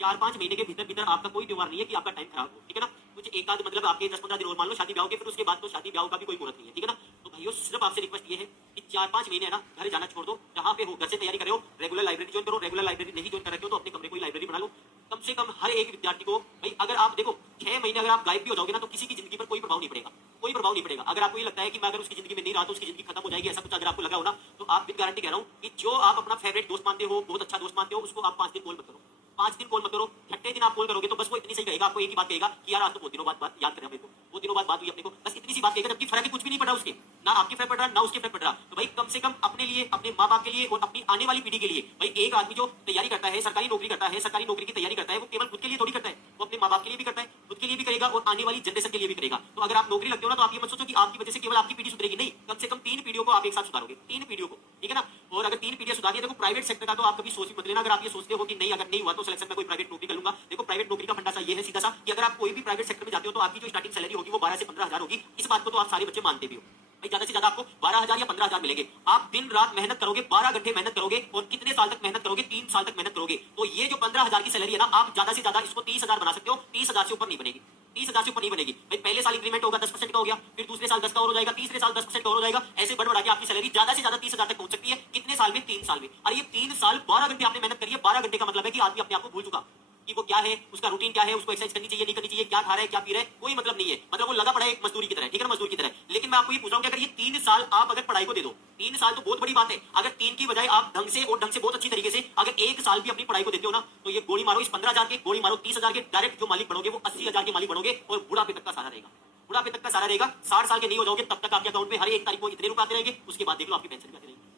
4-5 महीने के भीतर भीतर आपका कोई त्योहार नहीं है कि आपका टाइम खराब हो, ठीक है ना? कुछ एक आध मतलब आपके 10-15 दिन और मान लो शादी ब्याह के, फिर उसके बाद तो शादी ब्याह का भी कोई मुहूर्त नहीं है, ठीक है ना? तो भाइयों सिर्फ आपसे रिक्वेस्ट ये है कि 4-5 महीने है ना घर जाना छोड़ दो, जहाँ पे हो घर से तैयारी करे हो, रेगुलर लाइब्रेरी ज्वाइन करो, रेगुलर लाइब्रेरी नहीं ज्वाइन कर रखे हो तो अपने कमरे को ही लाइब्रेरी बना लो। कम से कम हर एक विद्यार्थी को भाई, अगर आप देखो 6 महीने अगर आप गायब भी हो जाओगे ना तो किसी की जिंदगी पर कोई प्रभाव नहीं पड़ेगा, कोई प्रभाव नहीं पड़ेगा। अगर आपको ये लगता है कि मैं अगर उसकी जिंदगी में नहीं रहा तो उसकी जिंदगी खत्म हो जाएगी, ऐसा कुछ अगर आपको लगा हो ना, तो आप विद गारंटी कह रहा हूँ कि जो आप अपना फेवरेट दोस्त मानते हो, बहुत अच्छा दोस्त मानते हो, उसको आप 5 दिन कॉल मत करो, 5 दिन कॉल मत करो। छठे दिन आप कॉल करोगे तो बस वो इतनी सही कहेगा, आपको एक ही बात कहेगा कि यार आज तो बहुत दिनों बाद बात याद करें मेरे को, बहुत दिनों बाद बात हुई अपने को, बस इतनी सी बात कहेगा, जबकि फर्क ही कुछ भी नहीं पड़ रहा उसके, ना आपके फर्क पड़ रहा ना उसके फर्क पड़ रहा। तो भाई कम से कम अपने लिए, अपने माँ बाप के लिए और अपनी आने वाली पीढ़ी के लिए, भाई एक आदमी जो तैयारी करता है, सरकारी नौकरी करता है, सरकारी नौकरी की तैयारी करता है, वो केवल खुद के लिए थोड़ी करता है, वो अपने माँ बाप के लिए भी करता है, खुद के लिए भी करेगा और आने वाली जनरेशन के लिए भी करेगा। तो अगर आप नौकरी लगते हो ना तो आप ये मत सोचो कि आपकी वजह से केवल आपकी पीढ़ी सुधरेगी, नहीं, कम से कम 3 पीढ़ियों को आप एक साथ सुधारोगे, 3 पीढ़ियों को, ठीक है ना? और अगर 3 पीढ़ियां सुधार दिया, देखो प्राइवेट सेक्टर का तो आप कभी सोच ही मत लेना। अगर आप ये सोचते हो कि नहीं, अगर नहीं हुआ तो सिलेक्शन में कोई प्राइवेट नौकरी कर लूंगा, देखो प्राइवेट नौकरी का फंडा सा ये है सीधा सा कि अगर आप कोई भी प्राइवेट सेक्टर में जाते हो तो आपकी जो स्टार्टिंग सैलरी होगी वो 12 से 15,000 होगी। इस बात को तो आप सारे बच्चे मानते भी हो, भाई ज्यादा से ज्यादा आपको 12,000 या 15,000 मिलेंगे। आप दिन रात मेहनत करोगे, 12 घंटे मेहनत करोगे और कितने साल तक मेहनत करोगे? 3 साल तक मेहनत करोगे, तो ये जो 15,000 की सैलरी है ना, आप ज्यादा से ज्यादा इसको 30,000 बना सकते हो। 30,000 से ऊपर नहीं बनेगी, 30,000 से ऊपर नहीं बनेगी भाई। पहले साल इंक्रीमेंट होगा 10% का हो गया, फिर दूसरे साल 10 का और हो जाएगा, तीसरे साल 10% का और हो जाएगा, ऐसे बढ़ बढ़ा के आपकी सैलरी ज्यादा से ज्यादा 30,000 तक पहुंच सकती है। कितने साल में? 3 साल में। और ये 3 साल 12 घंटे आपने मेहनत करी है। 12 घंटे का मतलब है कि आदमी अपने आप को भूल चुका कि वो क्या है, उसका रूटीन क्या है, उसको एक्सरसाइज करनी चाहिए नहीं करनी चाहिए, क्या खा रहा है क्या पी रहा है, कोई मतलब नहीं है। मतलब वो लगा पड़ा है एक मजदूरी की तरह, ठीक है ना, मजदूरी की तरह। लेकिन मैं आपको ये पूछ रहा हूँ कि अगर ये 3 साल आप अगर पढ़ाई को दे दो, 3 साल तो बहुत बड़ी बात है। अगर 3 की बजाय आप ढंग से और ढंग से बहुत अच्छी तरीके से अगर 1 साल भी अपनी पढ़ाई को देते हो ना, तो ये गोली मारो इस 15,000 के, गोली मारो 30,000 के, डायरेक्ट जो मालिक बनोगे वो 80,000 के मालिक बनोगे और बुढ़ापे तक का सहारा रहेगा। बुढ़ापे तक का सहारा रहेगा। 60 साल के नहीं हो जाओगे तब तक आपके अकाउंट में हर एक तारीख को इतने रुपए आते रहेंगे, उसके बाद देख लो आपकी पेंशन भी आती रहेगी,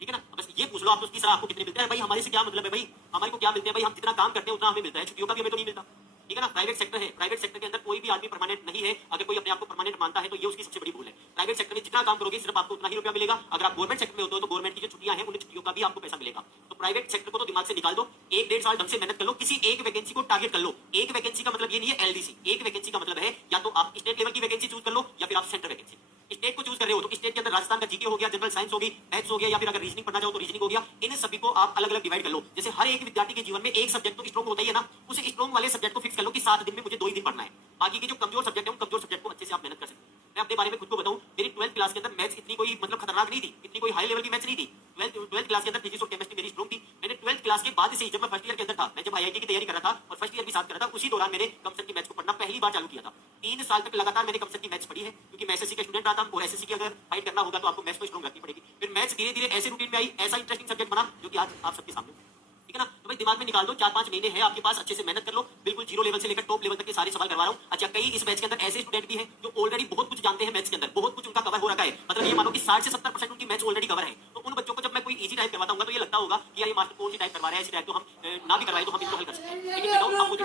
ठीक है ना? बस ये पूछ लो आप तो उसकी सलाह आपको कितने मिलते हैं भाई? हमारे से क्या मतलब है भाई? हमारे को क्या मिलते हैं भाई? हम जितना काम करते हैं उतना हमें मिलता है, छुट्टियों का भी हमें तो नहीं मिलता, ठीक है ना? प्राइवेट सेक्टर है, प्राइवेट सेक्टर के अंदर कोई भी आदमी परमानेंट नहीं है। अगर कोई अपने आप को परमानेंट मानता है तो ये उसकी सबसे बड़ी भूल है। प्राइवेट सेक्टर में जितना काम करोगे सिर्फ आपको उतना ही रुपया मिलेगा। अगर आप गवर्नमेंट सेक्टर में होते हो तो गवर्नमेंट की जो छुट्टियां हैं उन छुट्टियों का भी आपको पैसा मिलेगा। तो प्राइवेट सेक्टर को तो दिमाग से निकाल दो, 1-1.5 साल ढंग से मेहनत कर लो, किसी एक वैकेंसी को टारगेट कर लो। एक वैकेंसी का मतलब ये नहीं है एलडीसी, एक वैकेंसी का मतलब है या तो आप स्टेट लेवल की वैकेंसी चूज कर लो या फिर आप सेंट्रल वैकेंसी। स्टेट को चूज कर रहे हो तो स्टेट के अंदर राजस्थान का जीके हो गया, जनरल साइंस होगी, मैथ्स हो गया, या फिर अगर रीजनिंग पढ़ना चाहो तो रीजनिंग हो गया। इन सभी को आप अलग अलग डिवाइड कर लो। जैसे हर एक विद्यार्थी के जीवन में एक सब्जेक्ट तो स्ट्रॉन्ग होता ही है ना, उस स्ट्रॉन्ग वाले सब्जेक्ट को फिक्स कर लो कि 7 दिन में मुझे 2 ही दिन पढ़ना है। बाकी के जो कमजोर सब्जेक्ट है उन कमजोर सब्जेक्ट को अच्छे से आप मेहनत कर सकते हो। मैं अपने बारे में खुद को बताऊं, मेरी 12th क्लास के अंदर मैथ्स इतनी कोई मतलब खतरनाक नहीं थी, इतनी कोई हाई लेवल की मैथ्स नहीं थी। 12th क्लास के अंदर फिजिक्स और केमिस्ट्री मेरी स्ट्रॉन्ग थी। मैंने 12th क्लास के बाद से ही, जब मैं फर्स्ट ईयर के अंदर था, मैं जब आईआईटी की तैयारी कर रहा था और फर्स्ट ईयर भी साथ कर रहा था, उसी दौरान मैंने कमसन की मैथ्स को पढ़ना पहली बार चालू किया था। 3 साल तक लगातार मैंने कमसन की मैथ्स पढ़ी है, क्योंकि मैं एसएससी का स्टूडेंट रहा था और एसएससी की अगर फाइट करना होगा तो आपको मैथ्स को स्ट्रॉन्ग रखनी पड़ेगी। फिर मैथ्स धीरे धीरे ऐसे रूटीन में आई, ऐसा इंटरेस्टिंग सब्जेक्ट बना जो कि आज आप सबके सामने, ठीक है ना? तो भाई दिमाग में निकाल दो, 4-5 महीने हैं आपके पास, अच्छे से मेहनत कर लो। बिल्कुल जीरो लेवल से लेकर टॉप लेवल तक के सारे सवाल करवा रहा हूँ। अच्छा, कई इस बैच के अंदर ऐसे स्टूडेंट भी हैं जो ऑलरेडी बहुत कुछ जानते हैं मैथ्स के अंदर, बहुत कुछ उनका कवर हो रखा है। मतलब ये मानो कि 60 से 70% उनकी मैथ्स ऑलरेडी कवर है। तो उन बच्चों को जब मैं कोई इजी टाइप करवाता हूँ तो ये लगता होगा कि यार ये मास्टर कौन सी टाइप करवा रहा है, ऐसी टाइप तो हम ना भी करवाए तो हम इसको हल कर सकते हैं। लेकिन मैं आपको जो